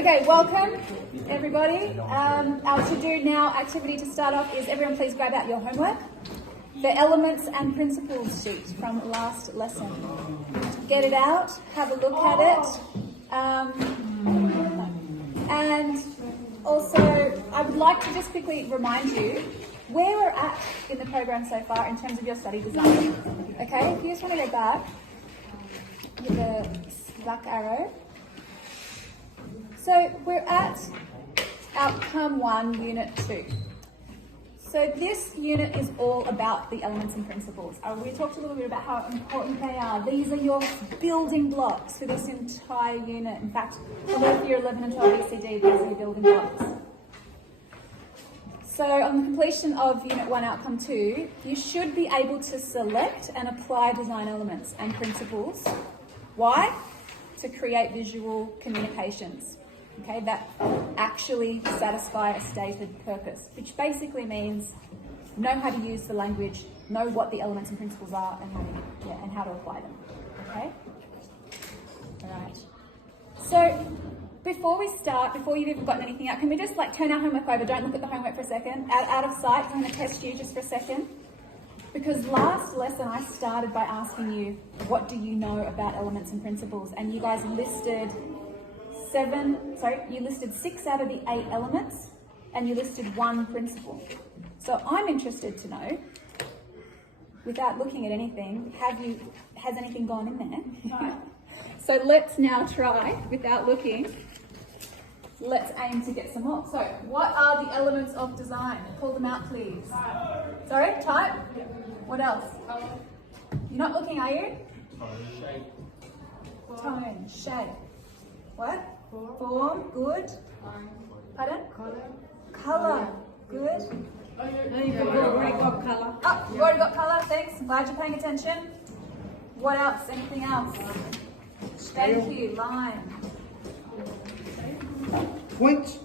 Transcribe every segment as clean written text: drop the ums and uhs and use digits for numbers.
Okay, welcome everybody. Our to-do now activity to start off is everyone please grab out your homework. The elements and principles sheet from last lesson. Get it out, have a look at it. And also, I would like to just quickly remind you where we're at in the program so far in terms of your study design. Okay, if you just want to go back with the black arrow. So we're at Outcome 1, Unit 2. So this unit is all about the elements and principles. We talked a little bit about how important they are. These are your building blocks for this entire unit. In fact, for both year 11 and 12 ECD, these are your building blocks. So on the completion of Unit 1, Outcome 2, you should be able to select and apply design elements and principles. Why? To create visual communications. Okay, that actually satisfy a stated purpose, which basically means know how to use the language, know what the elements and principles are, and how to apply them. Okay? All right. So before we start, before you've even gotten anything out, can we just turn our homework over? Don't look at the homework for a second. Out of sight. I'm going to test you just for a second. Because last lesson I started by asking you, what do you know about elements and principles? And you guys listed 6 out of the 8 elements, and you listed 1 principle. So I'm interested to know, without looking at anything, has anything gone in there? No. So let's now try, without looking, let's aim to get some more. So what are the elements of design? Call them out, please. Type. Sorry, type? What else? Color. You're not looking, are you? Shape. Tone, shape. What? Form, good. Pardon? Colour, good. You've already got colour. Oh, you've already got colour, thanks. I'm glad you're paying attention. What else? Anything else? Thank you, line. Point.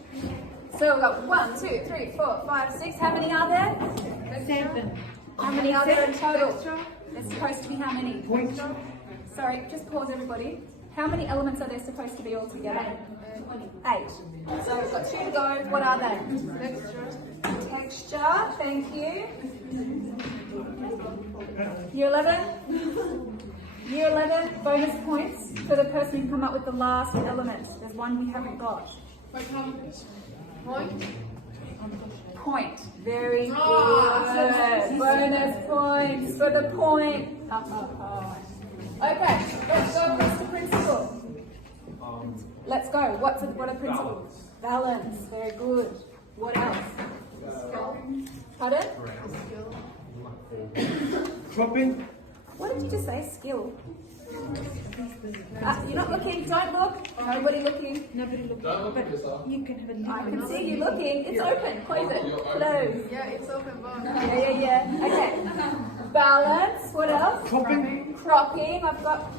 So we've got 1, 2, 3, 4, 5, 6. How many are there? 7. How many are there in total? There's supposed to be how many? Point. Sorry, just pause everybody. How many elements are there supposed to be altogether? 8. So we've got 2 to go. What are they? Texture, thank you. Year 11? Year 11, bonus points for the person who come up with the last element. There's one we haven't got. Point. Very good. Bonus points for the point. Okay, let's go across the principle. Let's go. What are the principles? Balance. Very good. What else? Pardon? Cropping. What did you just say? Skill. You're not looking. Don't look. Nobody looking. Nobody looking. But you can have a look. I can see you looking. It's open. Close it. Close. Yeah, it's open. Yeah. Okay. Balance. What else? Cropping. Cropping. I've got.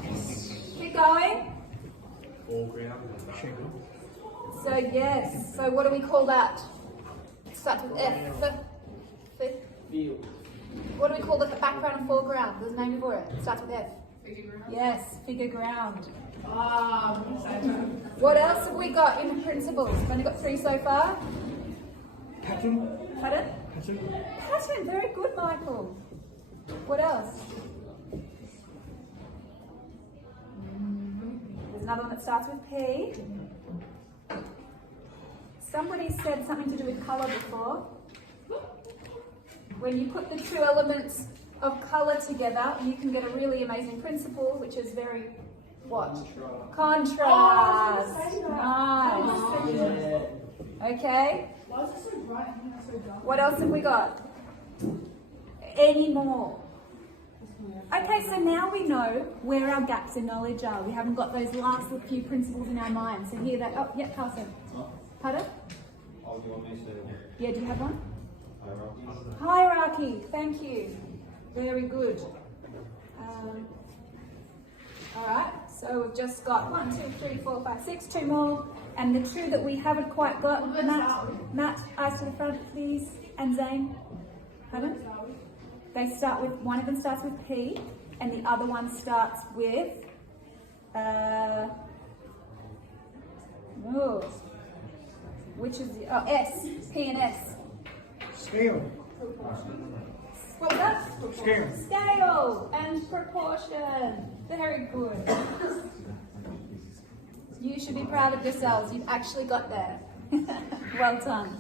Keep going. So yes. So what do we call that? It starts with F. Field. What do we call the background and foreground? There's a name for it. It starts with F. Yes, figure ground. What else have we got in the principles? We've only got 3 so far. Pattern. Pardon? Pattern. Pattern. Very good, Michael. What else? There's another one that starts with P. Somebody said something to do with colour before. When you put the 2 elements of colour together, you can get a really amazing principle, which is very what? Contrast. Nice. Okay. What else have we got? Any more? Okay, so now we know where our gaps in knowledge are. We haven't got those last few principles in our mind. So here that. Oh, yeah, Carson. Pardon? Yeah, do you have one? Hierarchy. Thank you. Very good. All right. So we've just got 1, 2, 3, 4, 5, 6. 2 more. And the 2 that we haven't quite got. Matt, eyes to the front, please. And Zane. Pardon? They start with, one of them starts with P, and the other one starts with Oh. Which is the, oh, S, P and S. Scale. What was that? Scale. Scale and proportion. Very good. You should be proud of yourselves. You've actually got there. Well done.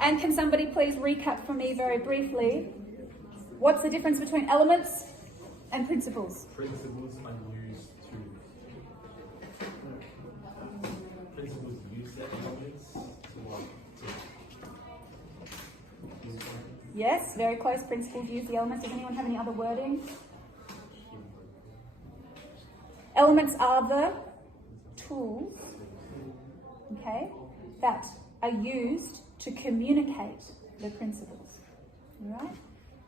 And can somebody please recap for me very briefly? What's the difference between elements and principles? Principles use the elements to Yes, very close. Principles use the elements. Does anyone have any other wording? Elements are the tools, okay, that are used to communicate the principles. All right?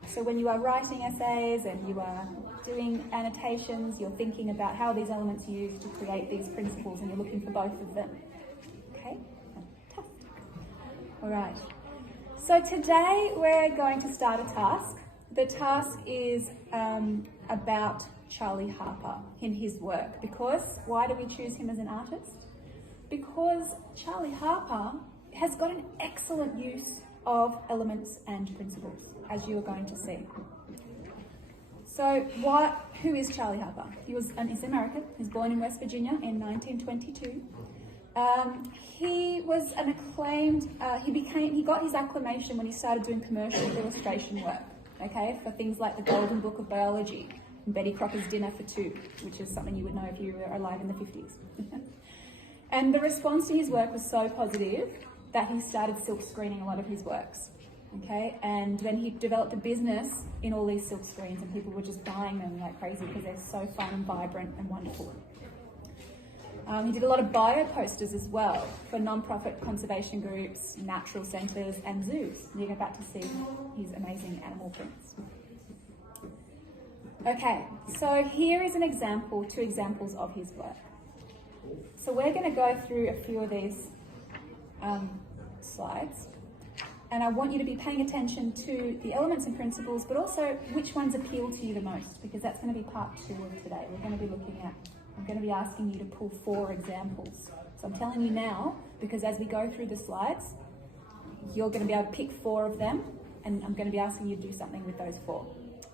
So when you are writing essays and you are doing annotations, you're thinking about how these elements are used to create these principles, and you're looking for both of them. Okay? Fantastic. All right. So today we're going to start a task. The task is about Charlie Harper in his work. Because, why do we choose him as an artist? Because Charlie Harper has got an excellent use of elements and principles, as you are going to see. So who is Charlie Harper? He's American. He was born in West Virginia in 1922. He was an acclaimed, he got his acclamation when he started doing commercial illustration work, okay, for things like the Golden Book of Biology and Betty Crocker's Dinner for Two, which is something you would know if you were alive in the 50s. And the response to his work was so positive that he started silk screening a lot of his works, okay, and then he developed a business in all these silk screens, and people were just buying them like crazy because they're so fun and vibrant and wonderful. He did a lot of bio posters as well for non-profit conservation groups, natural centres and zoos. You're about to see his amazing animal prints. Okay, so here is an example, 2 examples of his work. So we're going to go through a few of these slides, and I want you to be paying attention to the elements and principles, but also which ones appeal to you the most, because that's going to be part 2 of today. We're going to be looking at, I'm going to be asking you to pull 4 examples. So I'm telling you now, because as we go through the slides, you're going to be able to pick 4 of them, and I'm going to be asking you to do something with those 4.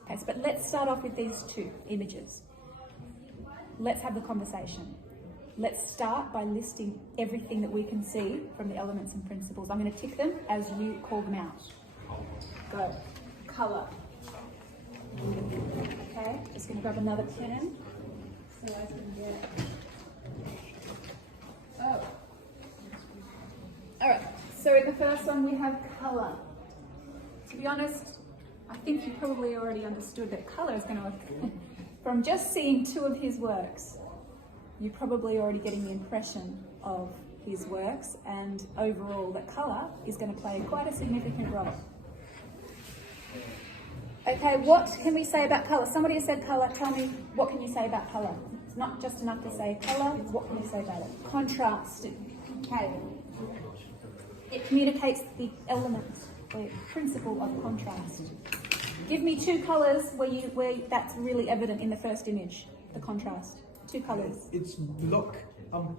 Okay, so, but let's start off with these 2 images. Let's have the conversation. Let's start by listing everything that we can see from the elements and principles. I'm going to tick them as you call them out. Go. Colour. Okay, just going to grab another pen so I can get... Oh. All right, so in the first one we have colour. To be honest, I think you probably already understood that colour is going to... From just seeing 2 of his works, you're probably already getting the impression of his works, and overall that colour is going to play quite a significant role. Okay, what can we say about colour? Somebody has said colour. Tell me, what can you say about colour? It's not just enough to say colour. What can you say about it? Contrast. Okay. It communicates the element, the principle of contrast. Give me 2 colours where that's really evident in the first image, the contrast. 2 colours. It's block color.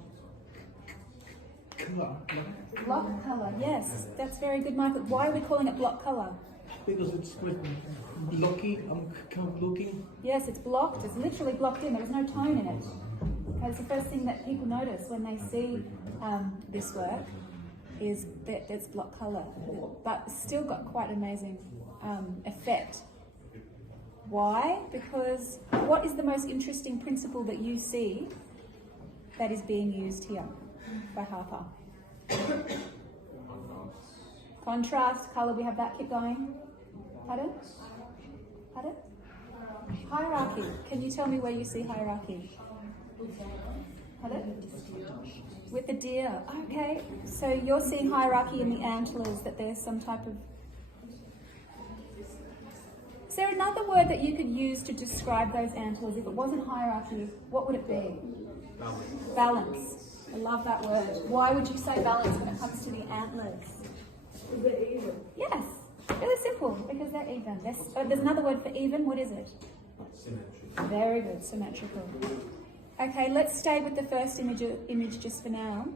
Block colour, yes. That's very good, Michael. Why are we calling it block colour? Because it's with blocky, kind of looking. Yes, it's blocked. It's literally blocked in. There's no tone in it. Okay, it's the first thing that people notice when they see this work is that it's block colour, but it's still got quite an amazing effect. Why? Because what is the most interesting principle that you see that is being used here by Harper? Contrast, colour, we have that, keep going. Pardon? Pardon? Hierarchy. Can you tell me where you see hierarchy? Pardon? With the deer. Okay, so you're seeing hierarchy in the antlers, that there's some type of... Is there another word that you could use to describe those antlers? If it wasn't hierarchy, what would it be? Balance. Balance. I love that word. Why would you say balance when it comes to the antlers? Is it even? Yes, really simple, because they're even. There's another word for even. What is it? Symmetry. Very good, symmetrical. Okay, let's stay with the first image just for now.